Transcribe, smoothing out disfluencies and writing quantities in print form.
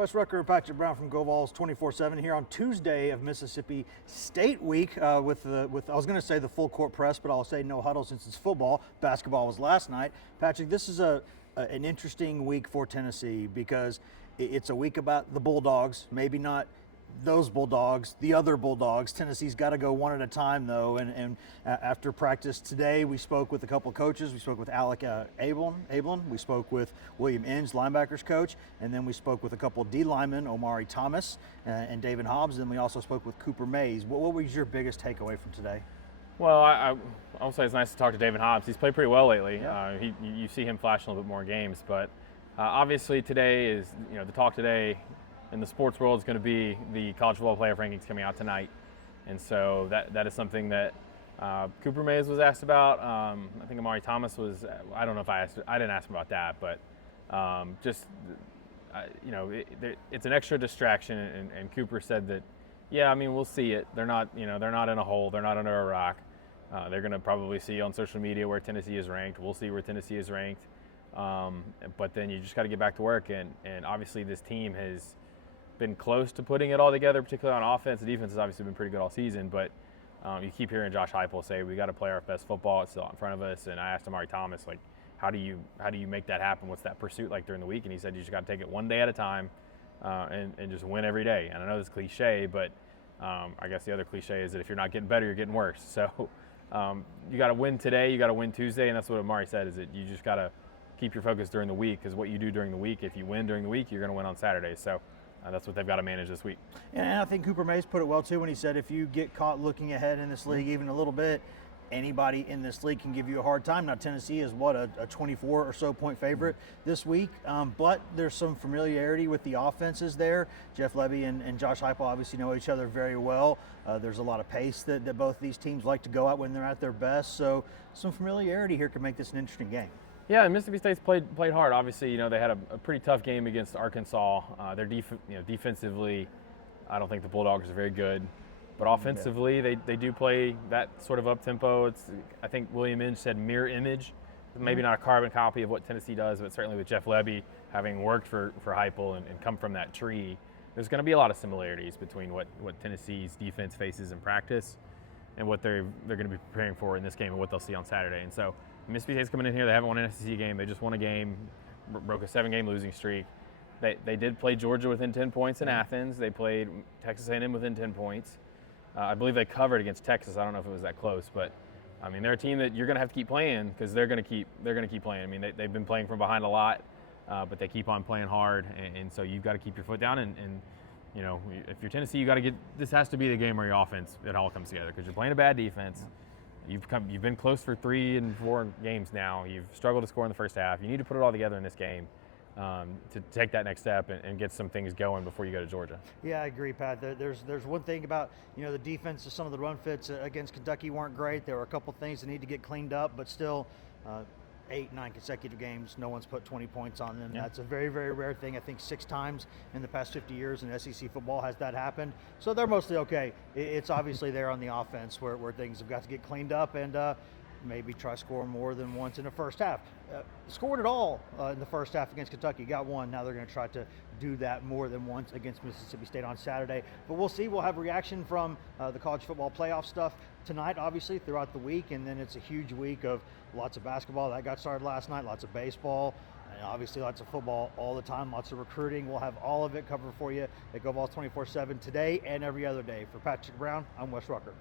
Wes Rucker and Patrick Brown from GoVols 24/7 here on Tuesday of Mississippi State Week with I was going to say the full court press, but I'll say no huddle since it's football. Basketball was last night. Patrick, this is an interesting week for Tennessee because it's a week about the Bulldogs, maybe not those Bulldogs, the other Bulldogs. Tennessee's got to go one at a time, though. And after practice today, we spoke with a couple of coaches. We spoke with Alec Ablin. We spoke with William Inge, linebackers coach. And then we spoke with a couple of D linemen, Omari Thomas and David Hobbs. And we also spoke with Cooper Mays. What was your biggest takeaway from today? Well, I'll say it's nice to talk to David Hobbs. He's played pretty well lately. Yeah. You see him flash a little bit more in games. But obviously today is, the talk today in the sports world is going to be the college football playoff rankings coming out tonight. And so that is something that Cooper Mays was asked about. I think Omari Thomas was, I don't know if I didn't ask him about that, but it's an extra distraction. And Cooper said that, we'll see it. They're not in a hole. They're not under a rock. They're going to probably see on social media where Tennessee is ranked. We'll see where Tennessee is ranked. But then you just got to get back to work. And obviously this team has been close to putting it all together, particularly on offense. The defense has obviously been pretty good all season, but you keep hearing Josh Heupel say we got to play our best football. It's still out in front of us. And I asked Omari Thomas, how do you make that happen? What's that pursuit like during the week? And he said you just got to take it one day at a time and just win every day. And I know this is cliche, but I guess the other cliche is that if you're not getting better, you're getting worse. So you got to win today, you got to win Tuesday, and that's what Omari said, is that you just got to keep your focus during the week, because what you do during the week, if you win during the week, you're going to win on Saturday. So that's what they've got to manage this week. And I think Cooper Mays put it well, too, when he said if you get caught looking ahead in this league even a little bit, anybody in this league can give you a hard time. Now, Tennessee is, a 24 or so point favorite this week, but there's some familiarity with the offenses there. Jeff Lebby and Josh Heupel obviously know each other very well. There's a lot of pace that both these teams like to go out when they're at their best, so some familiarity here can make this an interesting game. Yeah, and Mississippi State's played hard. Obviously, they had a pretty tough game against Arkansas. They're defensively, I don't think the Bulldogs are very good, but offensively, they do play that sort of up tempo. I think William Inge said mirror image, maybe not a carbon copy of what Tennessee does, but certainly with Jeff Lebby having worked for Heupel and come from that tree, there's going to be a lot of similarities between what Tennessee's defense faces in practice and what they're going to be preparing for in this game and what they'll see on Saturday. And so Mississippi State's coming in here. They haven't won an SEC game. They just won a game, broke a 7-game losing streak. They did play Georgia within 10 points in Athens. They played Texas A&M within 10 points. I believe they covered against Texas. I don't know if it was that close, but they're a team that you're going to have to keep playing, because they're going to keep playing. They've been playing from behind a lot, but they keep on playing hard, and so you've got to keep your foot down. And if you're Tennessee, you got to this has to be the game where your offense, it all comes together, because you're playing a bad defense. You've been close for 3 and 4 games now. You've struggled to score in the first half. You need to put it all together in this game to take that next step and get some things going before you go to Georgia. Yeah, I agree, Pat. There's one thing about the defense. Some of the run fits against Kentucky weren't great. There were a couple things that need to get cleaned up, but still 8-9 consecutive games, no one's put 20 points on them. Yeah. That's a very, very rare thing. I think 6 times in the past 50 years in SEC football has that happened. So they're mostly okay. It's obviously there on the offense where things have got to get cleaned up and maybe try scoring more than once in the first half. Scored it all in the first half against Kentucky, got one. Now they're going to try to do that more than once against Mississippi State on Saturday. But we'll see. We'll have reaction from the college football playoff stuff tonight, obviously, throughout the week. And then it's a huge week of lots of basketball. That got started last night, lots of baseball, and obviously lots of football all the time, lots of recruiting. We'll have all of it covered for you at GoVols 24/7 today and every other day. For Patrick Brown, I'm Wes Rucker.